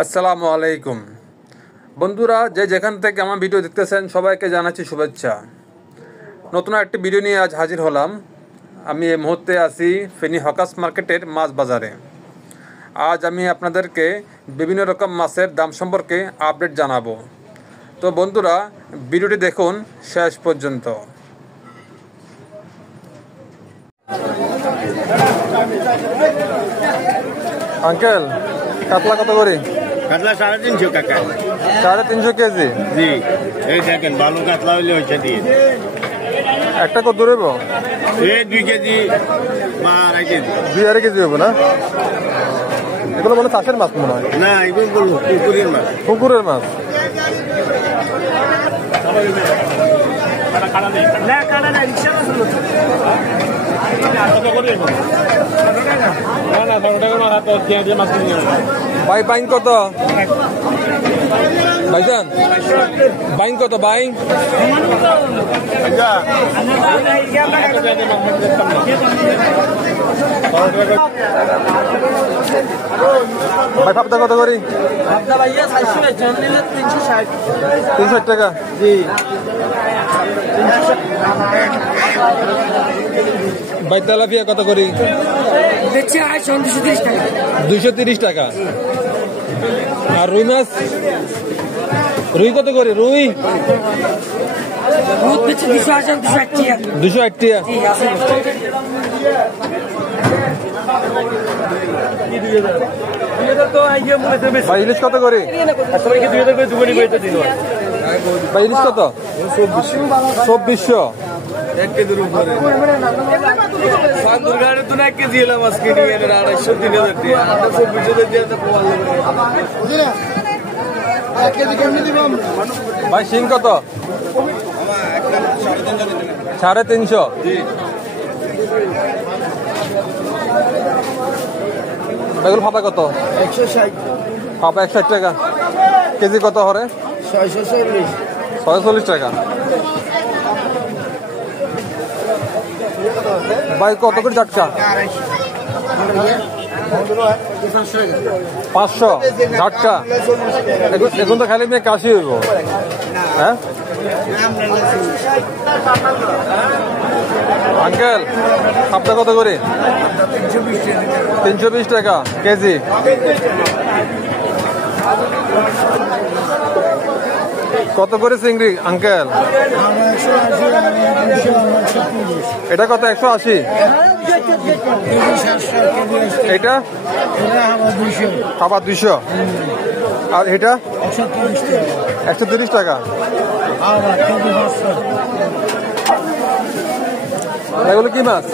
আসসালামু আলাইকুম বন্ধুরা, যেখান থেকে আমার ভিডিও দেখতেছেন সবাইকে জানাচ্ছি শুভেচ্ছা। নতুন একটি ভিডিও নিয়ে আজ হাজির হলাম। আমি এই মুহূর্তে আছি ফেনী হকার্স মার্কেটের মাছ বাজারে। আজ আমি আপনাদেরকে বিভিন্ন রকম মাছের দাম সম্পর্কে আপডেট জানাবো। তো বন্ধুরা, ভিডিওটি দেখুন শেষ পর্যন্ত। আঙ্কেল, কাতলা কত করে? কাতলা 350 কাকা। 350 কেজি? জি, এই দেখেন ভালো কাতলা হইলে ওইটা দিয়ে একটা কত দূরেব? 2 কেজি বা 2.5 কেজি। 2.5 কেজি হবে না? এগুলো মানে চাষের মাছ মনে হয়। না, এগুলো বলবো পুকুরের মাছ। পুকুরের মাছ। ভাই বাইং কত? ভাইজান বাইং কত? বাইং ভাই ভাবটা কত করি? 360 টাকা। জি, ভাই তেলাপিয়া কত করি? 230 টাকা। আর রুই মাছ? রুই কত করে? রুই 260 টাকা। ভাই ইলিশ কত করে? ভাই ইলিশ কত? 2400। 1 কেজির উপরে। সান্দুরগাড়ে তো 1 কেজি এলাম আজকে নিয়ে 250 3000 টাকা। আমরা 2400 দিয়ে তো প্রমাণ লাগবে। ভাই শিং কত? 350। এগুলো ফাপা কত? 160। ফাপা 160 টাকা কেজি। কত হরে? 640 টাকা। ভাই কত করে ঝাটকা? 500 ঝাটকা। এখন তো খালি মেয়ে কাশি হইব। হ্যাঁ আঙ্কেল, আপনার কত করে? 320 টাকা কেজি। কত করে চিংড়ি আঙ্কেল? এটা কত? 180। এটা আবার 200। আর এটা 130 টাকা। এগুলো কি মাছ?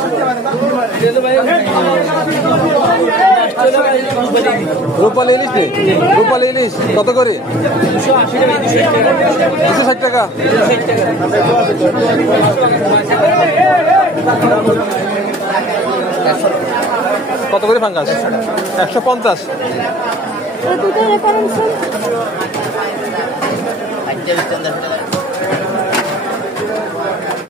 রূপালী ইলিশ নেই? রূপালী ইলিশ কত করে? 260 টাকা। কত করে ফাঙ্গাস? 150।